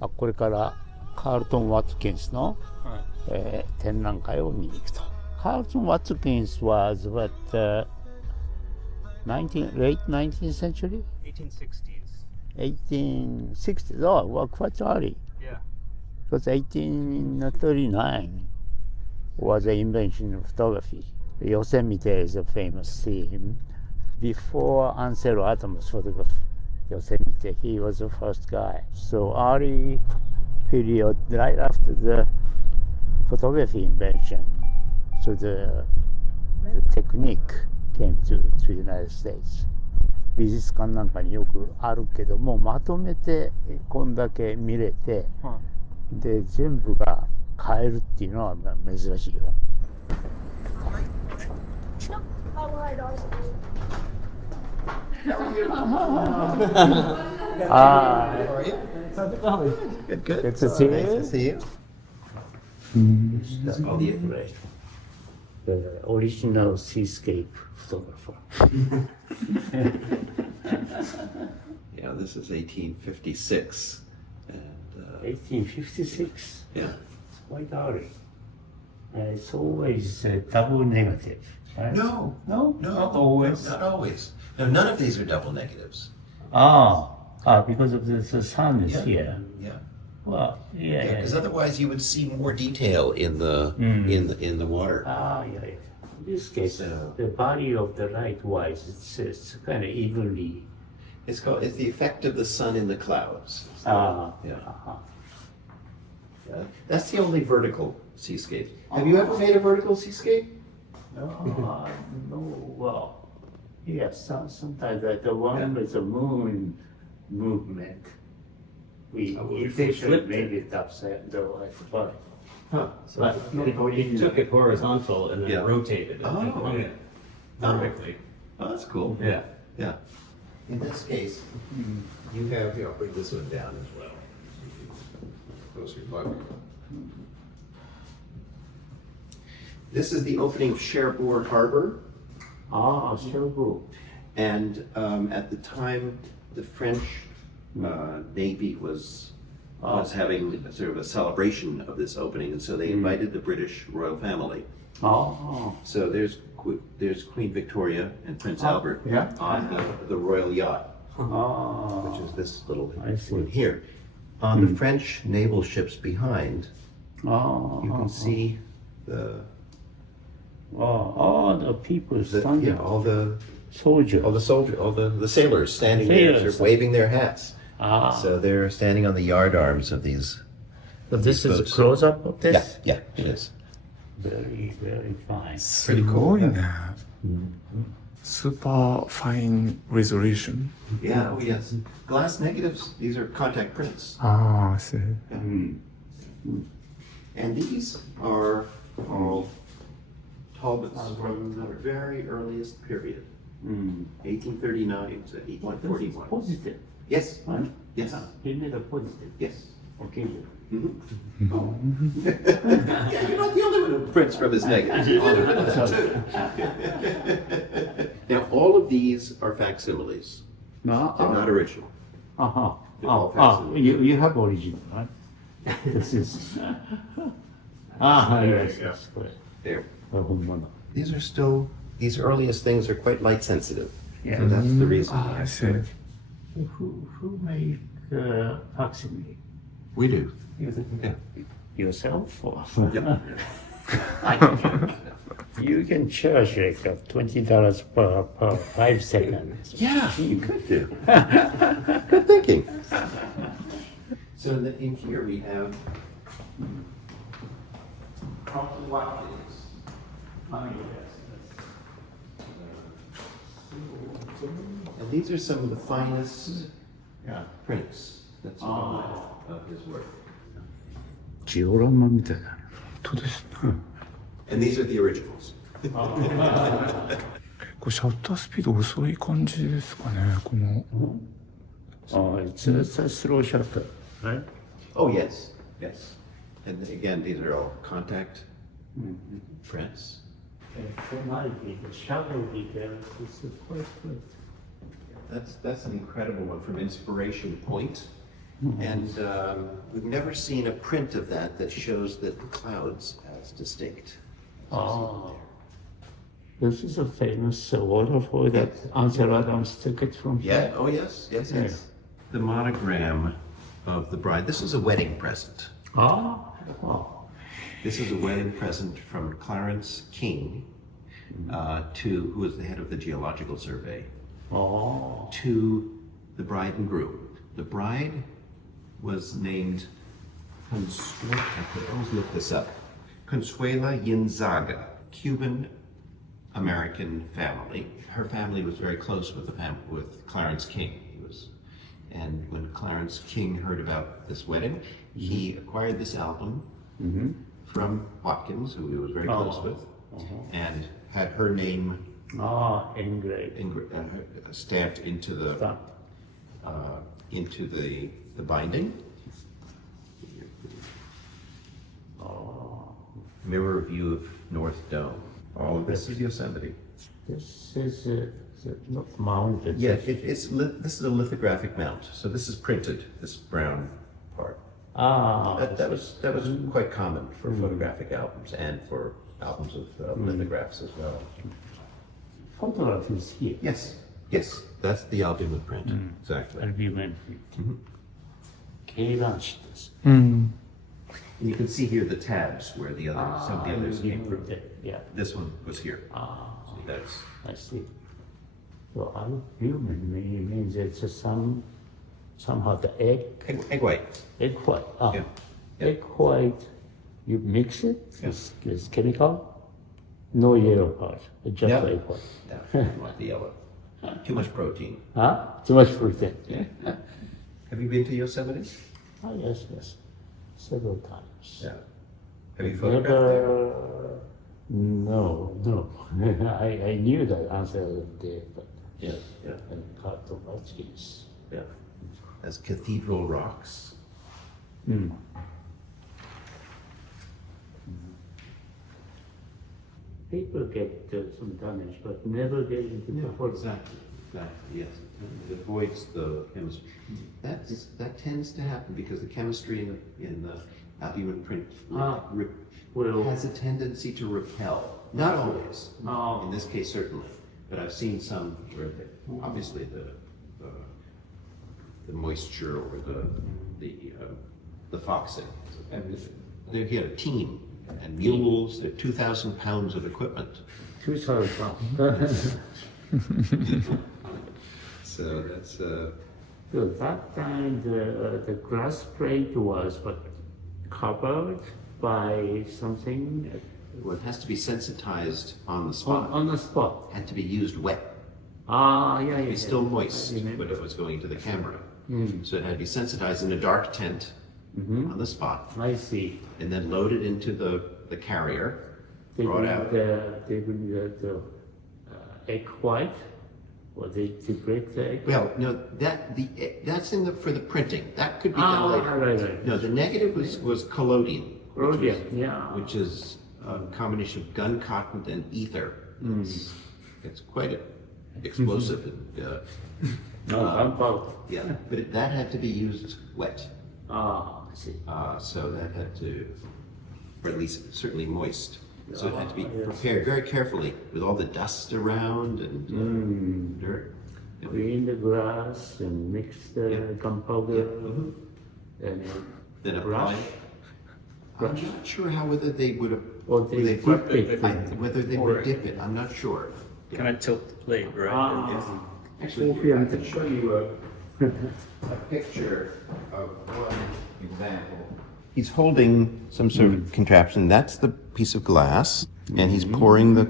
これからカールトン・ワトキンスの、展覧会を見に行くと。カールトン・ワトキンス was what, late 19th century? 1860s. 1860s. Oh, well, quite early. Yeah. Because 1839 was the invention of photography. Yosemite is a famous theme. Before Ansel Adams photographed Yosemite, he was the first guy. So early period, right after the photography invention, so the technique came to the United States. 美術館なんかによくあるけども、まとめてこんだけ見れて、で全部が買えるっていうのは珍しいよ。Good, good. Good to see you. Nice to see you. The original seascape photographer. Yeah, this is 1856. And, 1856. yeah. It's quite early. It's always double negative. Right? No, not always. Not always. No, none of these are double negatives. Because of the sun is here. Yeah. Well, yeah. Because otherwise you would see more detail in the in the water. Yeah. In this case, the body of the light wise, it's kind of evenly. It's the effect of the sun in the clouds. Yeah. That's the only vertical seascape. Have you ever made a vertical seascape? No. Well, yes. Sometimes the one with the moon movement. We intentionally made it upside though, but. Huh. So you took it horizontal and then rotated it. Oh. Yeah. Perfectly. Oh, that's cool. Yeah. Yeah. In this case, you have, I'll bring this one down as well. Closer look. This is the opening of Cherbourg Harbor. Cherbourg. And at the time, the French Navy was having sort of a celebration of this opening, and so they invited the British royal family. So there's Queen Victoria and Prince Albert on the royal yacht, which is this little one here. On the French naval ships behind, you can see the people standing. all the soldiers. all the sailors standing there, sort of waving their hats. So they're standing on the yard arms of these. But this is a close up of this? Yeah, it is. Very, very fine. すごいね。スーパーファインレゾリューション。Yeah, oh yes. Glass negatives, these are contact prints. そう。And these are all Talbots from the very earliest period. 1839 to 1841. Positive. Yes. Right? Yes. He made a positive. Yes. Okay. Yeah, you're not the only one who prints from his negatives. Now, all of these are facsimiles. They're not original. They're all facsimiles. You have original, right? This is. Yes, yes, correct. There. 本物。 These are still, these earliest things are quite light sensitive. Yeah. So that's the reason. I see. Who made facsimile? We do. Yeah. Yourself? Or? Yeah. You can charge like $20 per 5 seconds. Yeah, you could do. Good thinking. So in here we have and these are some of the finest prints that's of his work. ジオラマみたいだね。本当ですね。And these are the originals. これシャッタースピード遅い感じですかね。この。It's a slow shutter, right? Oh yes, yes. And again, these are all contact prints. The shadow details is quite good. That's an incredible one from Inspiration Point And we've never seen a print of that shows that the clouds as distinct. Oh, this is a famous waterfall that Ansel Adams took it from Yeah, here. oh yes, yes, yes. The monogram of the bride, this is a wedding present. Oh, This is a wedding present from Clarence King, who was the head of the Geological Survey, oh, to the bride and groom. The bride was named Consuela, I could always look this up, Consuela Yinzaga, Cuban-American family. Her family was very close with with Clarence King. And when Clarence King heard about this wedding, he acquired this album from Watkins, who he was very close with, and had her name engraved. Stamped into the binding. Mirror view of North Dome. Oh, this is Yosemite. This is not mounted. Yeah, this is a lithographic mount. So this is printed, this brown part. That was quite common for photographic albums and for albums of lithographs as well. Photograph is here. Yes, that's the albumin print. Exactly. Albumin print. Keiran-shi desu. And you can see here the tabs where some of the others came from. Yeah. This one was here. See, that's I see. So albumin means it's somehow the egg egg white. white. Yeah. Egg white. You mix it with chemical. No yellow part. Just Yeah. egg white. Yeah, not the yellow. Too much protein. Too much protein. Have you been to Yosemite? Oh yes. Several times. Yeah. Have you photographed there? No. I knew that answer there, but Yeah. and got to Watkins. Yeah. As cathedral rocks. People get some damage, but never get into the whole. Exactly, yes. It avoids the chemistry. That tends to happen because the chemistry in the albumin print has a tendency to repel. Not always. In this case, certainly. But I've seen some where obviously the moisture or the foxing. They had a team and mules. They're 2,000 pounds of equipment. 2,000 pounds. So that's So that time the glass plate was covered by something well, it has to be sensitized on the spot. on the spot. Had to be used wet. Yeah. It's still moist when it was going to the camera. So it had to be sensitized in a dark tent on the spot, I see. and then loaded into the carrier, They brought bring out. they bring the egg white, or they break the egg. Well, no, that's for the printing. That could be done later. Right. No, the negative was collodion, Yeah. which is a combination of gun cotton and ether. It's quite explosive. Gunpowder. Yeah, but that had to be used wet. I see. So that had to, or at least certainly moist. So it had to be prepared very carefully with all the dust around and dirt. Clean the glass and mix the gunpowder and Then brush. I'm not sure whether they would have, Or they dip it. whether they would dip it. I'm not sure. Kind of tilt the plate, right? Actually, I can show you a picture of one example. He's holding some sort of contraption. That's the piece of glass, and he's pouring the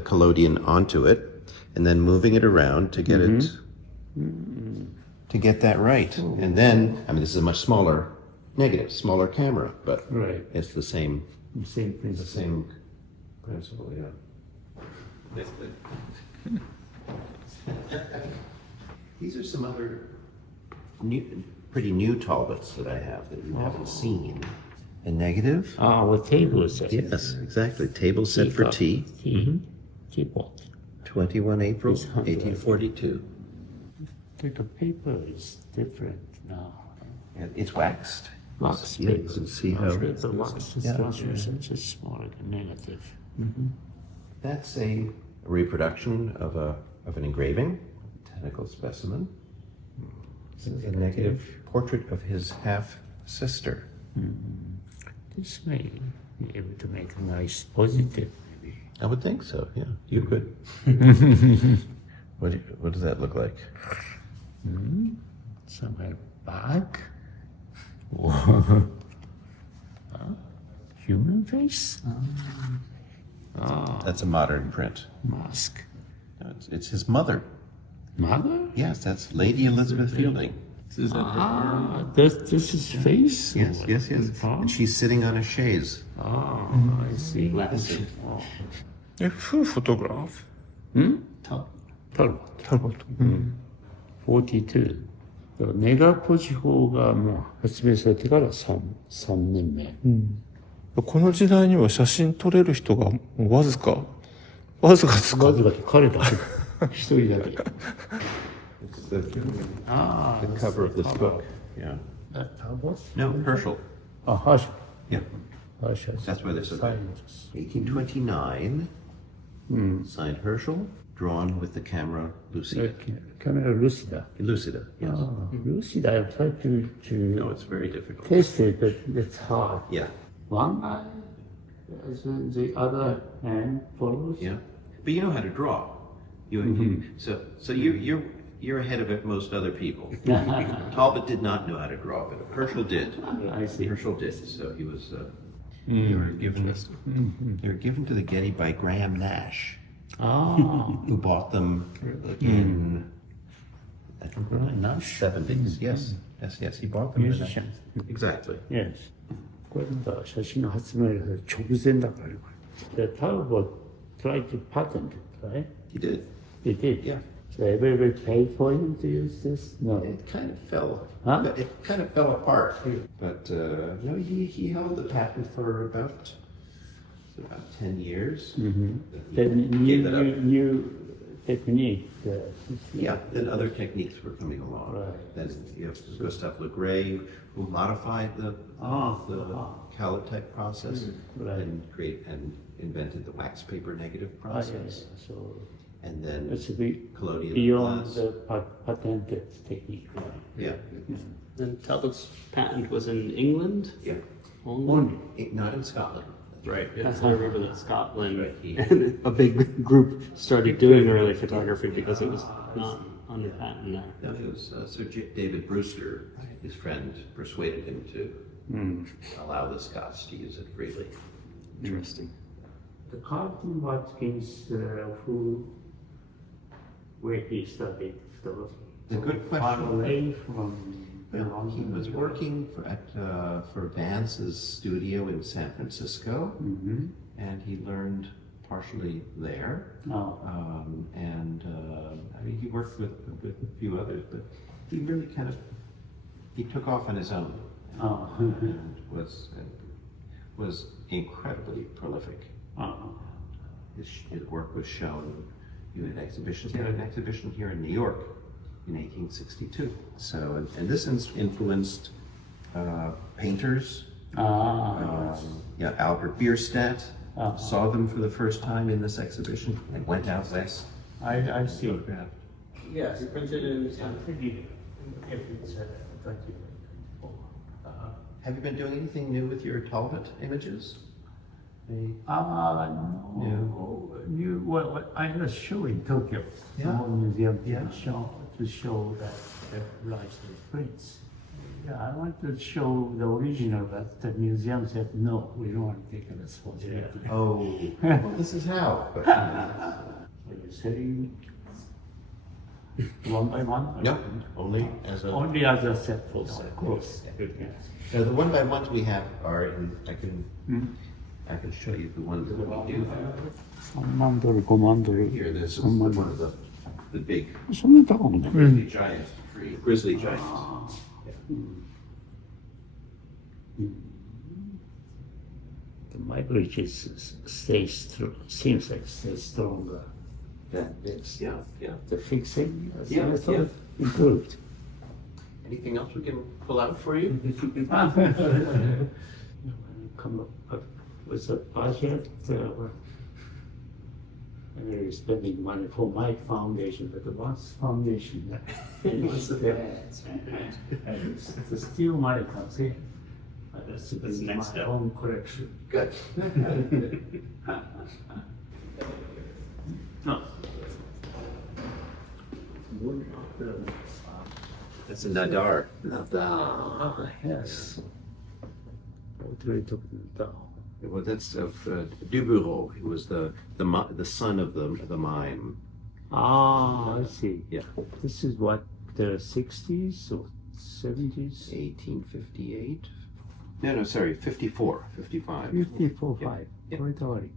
collodion onto it, and then moving it around to get it to get that right. And then, I mean, this is a much smaller negative, smaller camera, but Right. it's the same Same principle. same principle. Yeah. These are some other pretty new Talbots that I have that you haven't seen. A negative? With table set. Yes, exactly. Table set for tea. Teapot. 21 April 1842. The paper is different now. And it's waxed. Wax Yeah, you paper. can see how The wax is translucent, just smaller than negative. that's a reproduction of an engraving, botanical specimen. It's a negative portrait of his half sister. This may be able to make a nice positive, maybe. I would think so. Yeah, you could. What does that look like? Somewhere back. Human face? That's a modern print. Mask. No, it's his mother. Mother? Yes, that's Lady Elizabeth Fielding. This is face? Yes. Oh, And she's sitting on a chaise. I see. Oh. Who photographed? Talbot. Talbot. 42. ネガポジ法がもう発明されてから3年目。この時代には写真撮れる人がもうわずかですか？わずかで彼だけ。一人だけ。It's the cover of this book. Yeah. Talbot? No, Herschel. Herschel. Yeah. Herschel. That's why they're so good. Scientist. 1829. Signed Herschel. Drawn with the camera Lucida. Camera lucida. Lucida, yes. Lucida, I tried to No, it's very difficult. test it, but it's hard. Yeah, One eye, the other hand follows. yeah. But you know how to draw. So you're ahead of it most other people. Talbot did not know how to draw, but Herschel did. I see. Herschel did. So he was. They were given. They were given to the Getty by Graham Nash, who bought them in. I think the 1970s. Yes. He bought them. Musician. Exactly. Yes. これまた写真の発明直前だからね。The Talbot tried to patent it, right? He did. He did. Yeah. So everybody paid for him to use this? No. It kind of fell. Huh? It kind of fell apart. But no, he held the patent for about 10 years. The Gave that up. new technique. Yeah. Then other techniques were coming along. Right. Then you have Gustave Le Gray, who modified the calotype process Right. and invented the wax paper negative process. So And then it's a bit collodion beyond glass. the patented technique. Yeah. And Talbot's patent was in England Yeah. only. Not in Scotland. Right. Yes, I remember that Scotland Right. and a big group started doing early photography because it was not under patent there. No, it was Sir David Brewster, his friend, persuaded him to allow the Scots to use it freely. Interesting. The Carlton Watkins, where he studied photography. It's a good Far question. away from Well, he was working for Vance's studio in San Francisco, and he learned partially there. I mean, he worked with a few others, but he really he took off on his own and was incredibly prolific. His work was shown in exhibitions. He had an exhibition here in New York in 1862. So, and this influenced painters. Albert Bierstadt saw them for the first time in this exhibition and went out west. I see. Photographed. Yes, printed in. Have you been doing anything new with your Talbot images? No. Well, I had a show in Tokyo. Yeah. Small museum Yeah. to show that realized these prints. Yeah, I want to show the original, but the museum said no, we don't want to take a responsibility. Oh, well, this is how. But, So you're saying one by one? no, only as a. Only as a set, of course. Yes. Now, the one by ones we have are in. I can show you the ones that we do have. $3,000, $5,000. Here, this is $3,000. one of the big そんな高くない grizzly giant tree. Grizzly giant. My bridges seems like stays stronger than this. Yeah. The fixing Yeah, I thought yeah. improved. Anything else we can pull out for you? Come up with a budget. Spending money for my foundation, but once foundation is there, the still money comes in. That's the next my step. own collection. Good. No. That's a Nadar. Yes. What are you talking about? Well, that's of Dubureau. He was the son of the mime. Ah, I see. Yeah. This is what, the 60s or 70s? 1858. No, sorry, 54, 55. 54, Yeah. 5. Yeah. Quite early.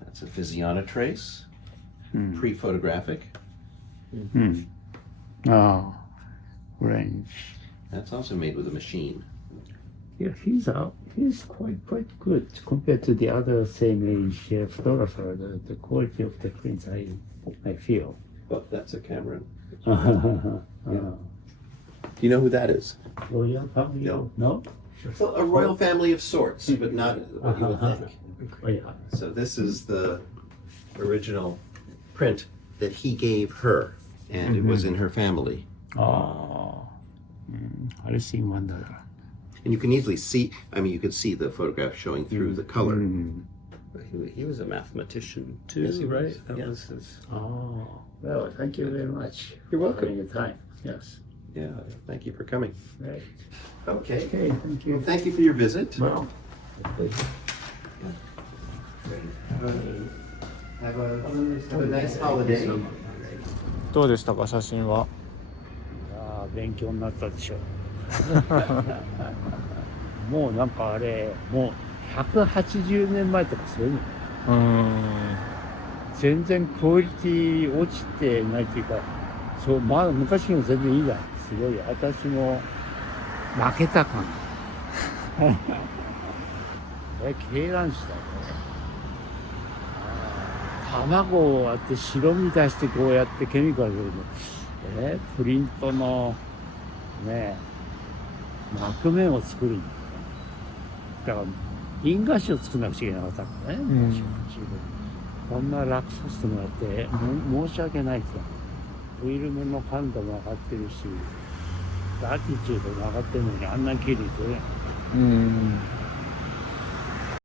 That's a Physionotrace, pre-photographic. Oh, French. That's also made with a machine. Yeah, he's quite good compared to the other same age photographer. The quality of the prints, I feel. Well, that's a Cameron. Do Do you know who that is? Royal family? No. No? Well, a royal family of sorts, but not what you would think. Oh, yeah. So this is the original print that he gave her, and it was in her family. Oh, I see wonder. And you can easily see, I mean, you could see the photograph showing through the color. But he was a mathematician too, Yes, he was. right? That Yeah. was his. Oh, well, thank you very much. You're welcome. For your time. Yes. Yeah, thank you for coming. Right. Okay. Okay, thank you. Well, thank you for your visit. Well, Have a nice holiday. どうでしたか、写真は。勉強になったでしょう。もうなんかあれ、もう180年前とかそういうの。全然クオリティ落ちてないっていうか、そう、まだ昔の全然いいじゃん。すごい、私も負けた感。鶏卵紙だね。卵を割って白身出してこうやってケミカルで、プリントのね、膜面を作るんだよね。だから印画紙を作らなくちゃいけなかったからね、昔はこんな楽させてもらって申し訳ないと。フィルムの感度も上がってるし、ラティチュードも上がってるのにあんなに綺麗に撮れない。